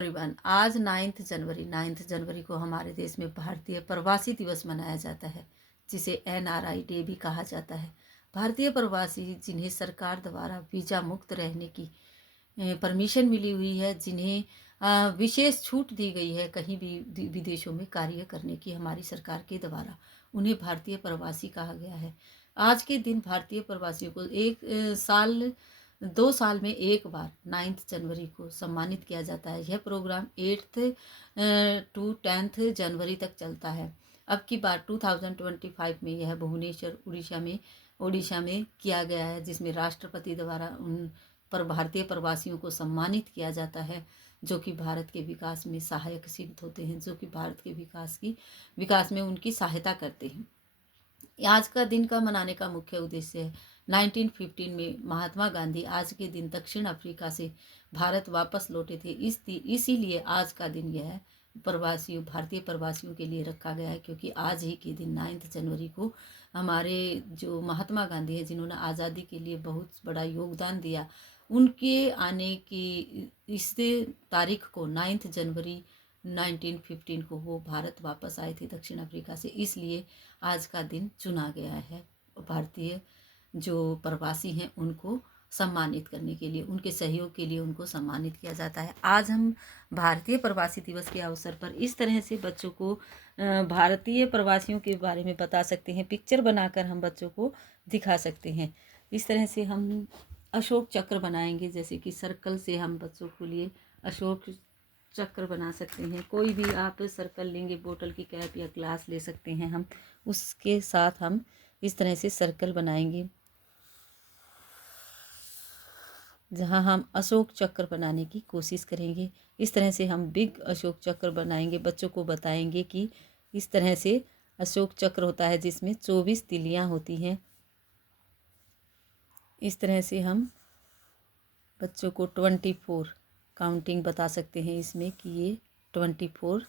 Everyone, आज 9 जनवरी को हमारे देश में भारतीय प्रवासी दिवस मनाया जाता है, जिसे NRI डे भी कहा जाता है। भारतीय प्रवासी जिन्हें सरकार द्वारा वीज़ा मुक्त रहने की परमिशन मिली हुई है, जिन्हें विशेष छूट दी गई है कहीं भी विदेशों में कार्य करने की हमारी सरकार के द्वारा, उन्हें भारतीय प्रवासी कहा गया है। आज के दिन भारतीय प्रवासियों को 2 साल में एक बार 9 जनवरी को सम्मानित किया जाता है। यह प्रोग्राम 8 टू 10 जनवरी तक चलता है। अब की बार 2025 में यह भुवनेश्वर उड़ीसा में किया गया है, जिसमें राष्ट्रपति द्वारा उन पर भारतीय प्रवासियों को सम्मानित किया जाता है, जो कि भारत के विकास में सहायक सिद्ध होते हैं, जो कि भारत के विकास में उनकी सहायता करते हैं। आज का दिन का मनाने का मुख्य उद्देश्य है 1915 में महात्मा गांधी आज के दिन दक्षिण अफ्रीका से भारत वापस लौटे थे। इसीलिए आज का दिन यह भारतीय प्रवासियों के लिए रखा गया है, क्योंकि आज ही के दिन 9 जनवरी को हमारे जो महात्मा गांधी है, जिन्होंने आज़ादी के लिए बहुत बड़ा योगदान दिया, उनके आने की इस तारीख को 9 जनवरी 1915 को वो भारत वापस आए थे दक्षिण अफ्रीका से, इसलिए आज का दिन चुना गया है। भारतीय जो प्रवासी हैं उनको सम्मानित करने के लिए, उनके सहयोग के लिए उनको सम्मानित किया जाता है। आज हम भारतीय प्रवासी दिवस के अवसर पर इस तरह से बच्चों को भारतीय प्रवासियों के बारे में बता सकते हैं, पिक्चर बनाकर हम बच्चों को दिखा सकते हैं। इस तरह से हम अशोक चक्र बनाएंगे, जैसे कि सर्कल से हम बच्चों के लिए अशोक चक्र बना सकते हैं। कोई भी आप सर्कल लेंगे, बोतल की कैप या ग्लास ले सकते हैं, हम उसके साथ हम इस तरह से सर्कल बनाएंगे, जहां हम अशोक चक्र बनाने की कोशिश करेंगे। इस तरह से हम बिग अशोक चक्र बनाएंगे, बच्चों को बताएंगे कि इस तरह से अशोक चक्र होता है जिसमें 24 तिलियां होती हैं। इस तरह से हम बच्चों को 24 काउंटिंग बता सकते हैं इसमें कि ये 24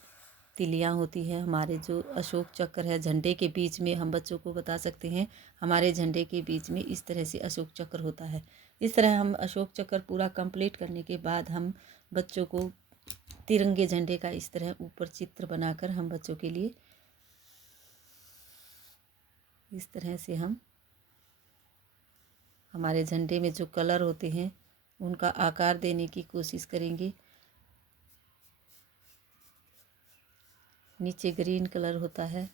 तिलियां होती हैं। हमारे जो अशोक चक्र है, झंडे के बीच में हम बच्चों को बता सकते हैं, हमारे झंडे के बीच में इस तरह से अशोक चक्र होता है। इस तरह हम अशोक चक्र पूरा कंप्लीट करने के बाद हम बच्चों को तिरंगे झंडे का इस तरह ऊपर चित्र बनाकर हम बच्चों के लिए इस तरह से हम हमारे झंडे में जो कलर होते हैं उनका आकार देने की कोशिश करेंगे। नीचे ग्रीन कलर होता है,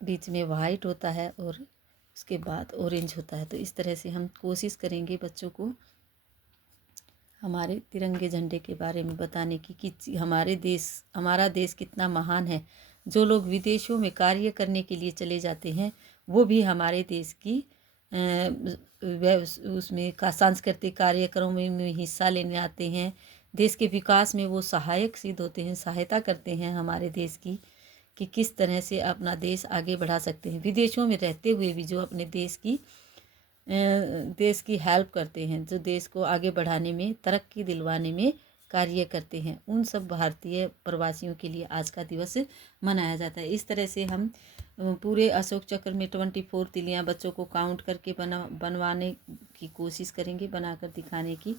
बीच में वाइट होता है और उसके बाद ऑरेंज होता है। तो इस तरह से हम कोशिश करेंगे बच्चों को हमारे तिरंगे झंडे के बारे में बताने की कि हमारा देश कितना महान है। जो लोग विदेशों में कार्य करने के लिए चले जाते हैं, वो भी हमारे देश की उसमें सांस्कृतिक कार्यक्रमों में हिस्सा लेने आते हैं। देश के विकास में वो सहायक सिद्ध होते हैं, सहायता करते हैं हमारे देश की, कि किस तरह से अपना देश आगे बढ़ा सकते हैं। विदेशों में रहते हुए भी जो अपने देश की हेल्प करते हैं, जो देश को आगे बढ़ाने में, तरक्की दिलवाने में कार्य करते हैं, उन सब भारतीय प्रवासियों के लिए आज का दिवस मनाया जाता है। इस तरह से हम पूरे अशोक चक्र में 24 तिलियां बच्चों को काउंट करके बनवाने की कोशिश करेंगे, बनाकर दिखाने की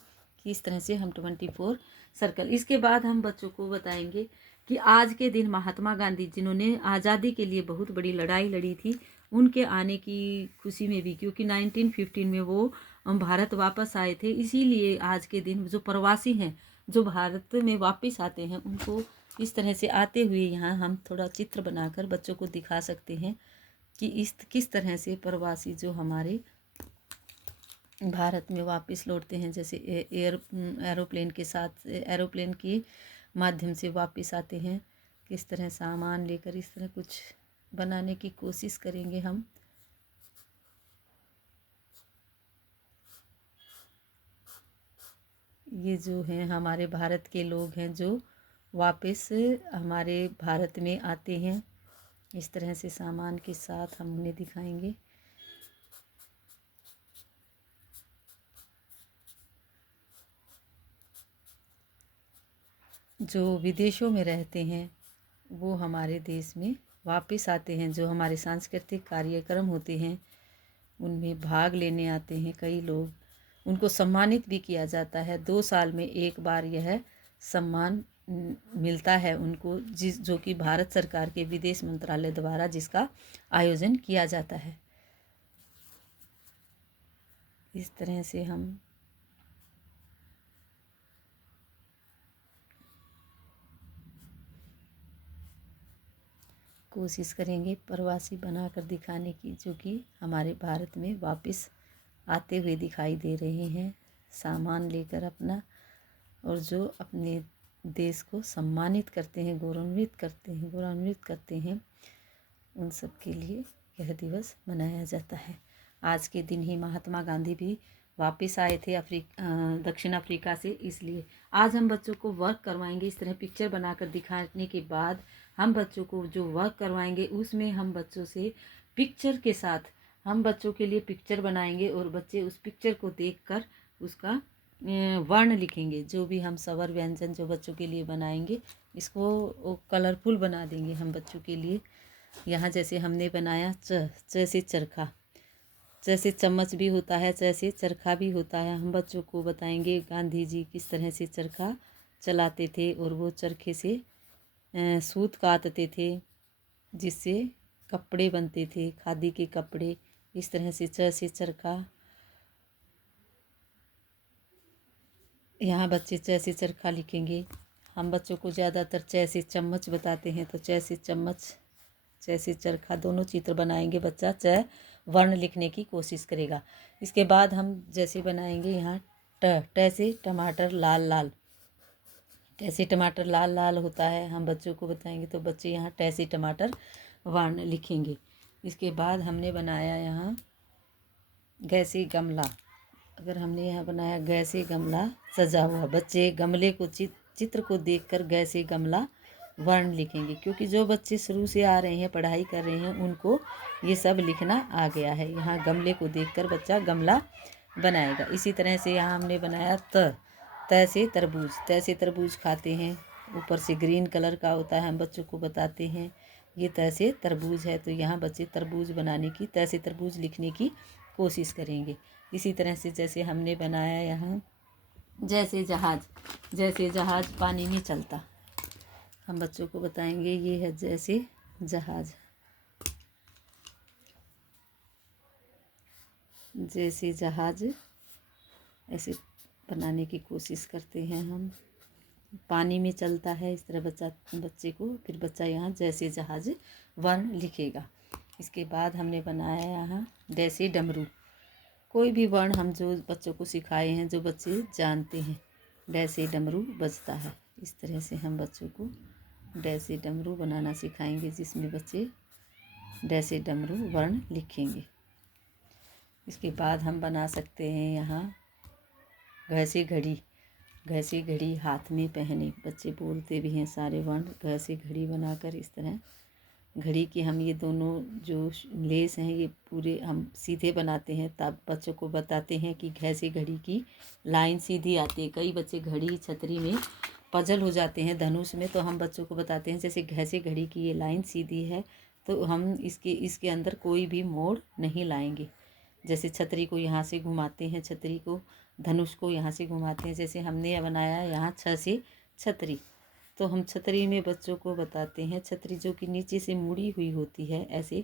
कि इस तरह से हम 24 सर्कल। इसके बाद हम बच्चों को बताएंगे कि आज के दिन महात्मा गांधी, जिन्होंने आज़ादी के लिए बहुत बड़ी लड़ाई लड़ी थी, उनके आने की खुशी में भी, क्योंकि 1915 में वो भारत वापस आए थे, इसीलिए आज के दिन जो प्रवासी हैं, जो भारत में वापस आते हैं, उनको इस तरह से आते हुए यहाँ हम थोड़ा चित्र बनाकर बच्चों को दिखा सकते हैं कि किस तरह से प्रवासी जो हमारे भारत में वापस लौटते हैं, जैसे एरोप्लेन के माध्यम से वापस आते हैं, किस तरह सामान लेकर, इस तरह कुछ बनाने की कोशिश करेंगे हम। ये जो हैं हमारे भारत के लोग हैं जो वापस हमारे भारत में आते हैं, इस तरह से सामान के साथ हम उन्हें दिखाएंगे। जो विदेशों में रहते हैं वो हमारे देश में वापस आते हैं, जो हमारे सांस्कृतिक कार्यक्रम होते हैं उनमें भाग लेने आते हैं कई लोग, उनको सम्मानित भी किया जाता है। 2 साल में एक बार यह सम्मान मिलता है उनको, जो कि भारत सरकार के विदेश मंत्रालय द्वारा जिसका आयोजन किया जाता है। इस तरह से हम कोशिश करेंगे प्रवासी बनाकर दिखाने की, जो कि हमारे भारत में वापस आते हुए दिखाई दे रहे हैं सामान लेकर अपना, और जो अपने देश को सम्मानित करते हैं, गौरवान्वित करते हैं, उन सब के लिए यह दिवस मनाया जाता है। आज के दिन ही महात्मा गांधी भी वापस आए थे दक्षिण अफ्रीका से, इसलिए आज हम बच्चों को वर्क करवाएंगे। इस तरह पिक्चर बनाकर दिखाने के बाद हम बच्चों को जो वर्क करवाएंगे उसमें हम बच्चों से पिक्चर के साथ हम बच्चों के लिए पिक्चर बनाएंगे, और बच्चे उस पिक्चर को देखकर उसका वर्ण लिखेंगे। जो भी हम स्वर व्यंजन जो बच्चों के लिए बनाएंगे, इसको कलरफुल बना देंगे हम बच्चों के लिए। यहाँ जैसे हमने बनाया च से चरखा, च से चम्मच भी होता है, च से चरखा भी होता है। हम बच्चों को बताएंगे गांधी जी किस तरह से चरखा चलाते थे, और वो चरखे से सूत काटते थे, जिससे कपड़े बनते थे, खादी के कपड़े। इस तरह से च से चरखा, यहाँ बच्चे च से चरखा लिखेंगे। हम बच्चों को ज़्यादातर च से चम्मच बताते हैं, तो च से चम्मच, च से चरखा दोनों चित्र बनाएंगे। बच्चा च वर्ण लिखने की कोशिश करेगा। इसके बाद हम जैसे बनाएंगे यहाँ ट से टमाटर लाल लाल, ट से टमाटर लाल लाल होता है। हम बच्चों को बताएंगे तो बच्चे यहाँ ट से टमाटर वर्ण लिखेंगे। इसके बाद हमने बनाया यहाँ ग से गमला। अगर हमने यहाँ बनाया ग से गमला सजा हुआ, बच्चे गमले को चित्र को देखकर ग से गमला वर्ण लिखेंगे, क्योंकि जो बच्चे शुरू से आ रहे हैं, पढ़ाई कर रहे हैं, उनको ये सब लिखना आ गया है। यहाँ गमले को देखकर बच्चा गमला बनाएगा। इसी तरह से यहाँ हमने बनाया त से तरबूज। त से तरबूज खाते हैं, ऊपर से ग्रीन कलर का होता है। हम बच्चों को बताते हैं ये त से तरबूज है, तो यहाँ बच्चे तरबूज बनाने की, त से तरबूज लिखने की कोशिश करेंगे। इसी तरह से जैसे हमने बनाया यहाँ जैसे जहाज पानी में चलता, हम बच्चों को बताएंगे ये है जैसे जहाज। जैसे जहाज ऐसे बनाने की कोशिश करते हैं हम। पानी में चलता है, इस तरह बच्चे को, फिर बच्चा यहाँ जैसे जहाज वर्ण लिखेगा। इसके बाद हमने बनाया यहाँ जैसे डमरू। कोई भी वर्ण हम जो बच्चों को सिखाए हैं, जो बच्चे जानते हैं, जैसे डमरू बजता है। इस तरह से हम बच्चों को जैसे डमरू बनाना सिखाएंगे, जिसमें बच्चे जैसे डमरू वर्ण लिखेंगे। इसके बाद हम बना सकते हैं यहाँ घसे घड़ी। घसे घड़ी हाथ में पहने, बच्चे बोलते भी हैं सारे वर्ण। घसे घड़ी बनाकर इस तरह घड़ी की हम ये दोनों जो लेस हैं ये पूरे हम सीधे बनाते हैं, तब बच्चों को बताते हैं कि घसे घड़ी की लाइन सीधी आती है। कई बच्चे घड़ी छतरी में पजल हो जाते हैं, धनुष में, तो हम बच्चों को बताते हैं जैसे घसे घड़ी की ये लाइन सीधी है, तो हम इसके अंदर कोई भी मोड़ नहीं लाएंगे। जैसे छतरी को यहाँ से घुमाते हैं, छतरी को, धनुष को यहाँ से घुमाते हैं। जैसे हमने बनाया यहाँ 6 से छतरी, तो हम छतरी में बच्चों को बताते हैं, छतरी जो कि नीचे से मुड़ी हुई होती है ऐसे,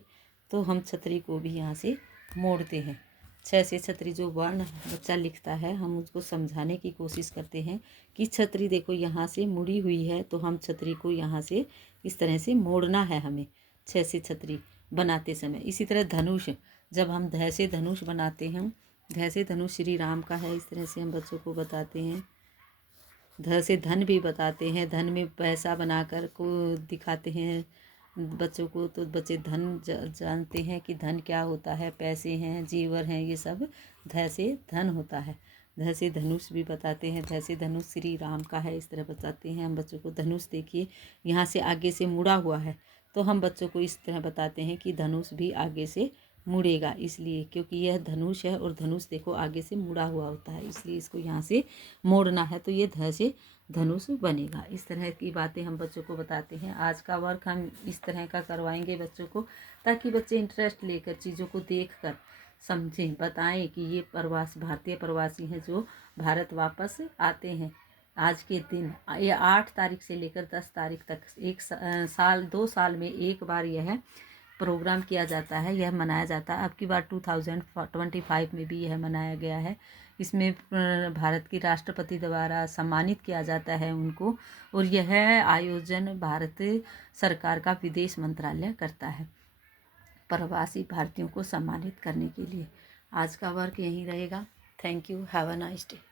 तो हम छतरी को भी यहाँ से मोड़ते हैं। 6 से छतरी जो वर्ण बच्चा लिखता है, हम उसको समझाने की कोशिश करते हैं कि छतरी देखो यहाँ से मुड़ी हुई है, तो हम छतरी को यहाँ से इस तरह से मोड़ना है हमें 6 से छतरी बनाते समय। इसी तरह धनुष, जब हम ध से धनुष बनाते हैं, ध से धनुष श्री राम का है, इस तरह से हम बच्चों को बताते हैं। ध से धन भी बताते हैं, धन में पैसा बनाकर को दिखाते हैं बच्चों को, तो बच्चे धन जानते हैं कि धन क्या होता है, पैसे हैं, जीवर हैं, ये सब ध से धन होता है। ध से धनुष भी बताते हैं, ध से धनुष श्री राम का है, इस तरह बताते हैं हम बच्चों को। धनुष देखिए यहाँ से आगे से मुड़ा हुआ है, तो हम बच्चों को इस तरह बताते हैं कि धनुष भी आगे से मुड़ेगा, इसलिए क्योंकि यह धनुष है और धनुष देखो आगे से मुड़ा हुआ होता है, इसलिए इसको यहाँ से मोड़ना है, तो ये ध से धनुष बनेगा। इस तरह की बातें हम बच्चों को बताते हैं। आज का वर्क हम इस तरह का करवाएंगे बच्चों को, ताकि बच्चे इंटरेस्ट लेकर चीज़ों को देखकर समझें, बताएं कि ये भारतीय प्रवासी हैं जो भारत वापस आते हैं। आज के दिन ये 8 तारीख से लेकर 10 तारीख तक साल 2 साल में एक बार यह प्रोग्राम किया जाता है, यह मनाया जाता है। अब की बार 2025 में भी यह मनाया गया है। इसमें भारत की राष्ट्रपति द्वारा सम्मानित किया जाता है उनको, और यह आयोजन भारत सरकार का विदेश मंत्रालय करता है प्रवासी भारतीयों को सम्मानित करने के लिए। आज का वर्क यहीं रहेगा। Thank you. Have a nice day.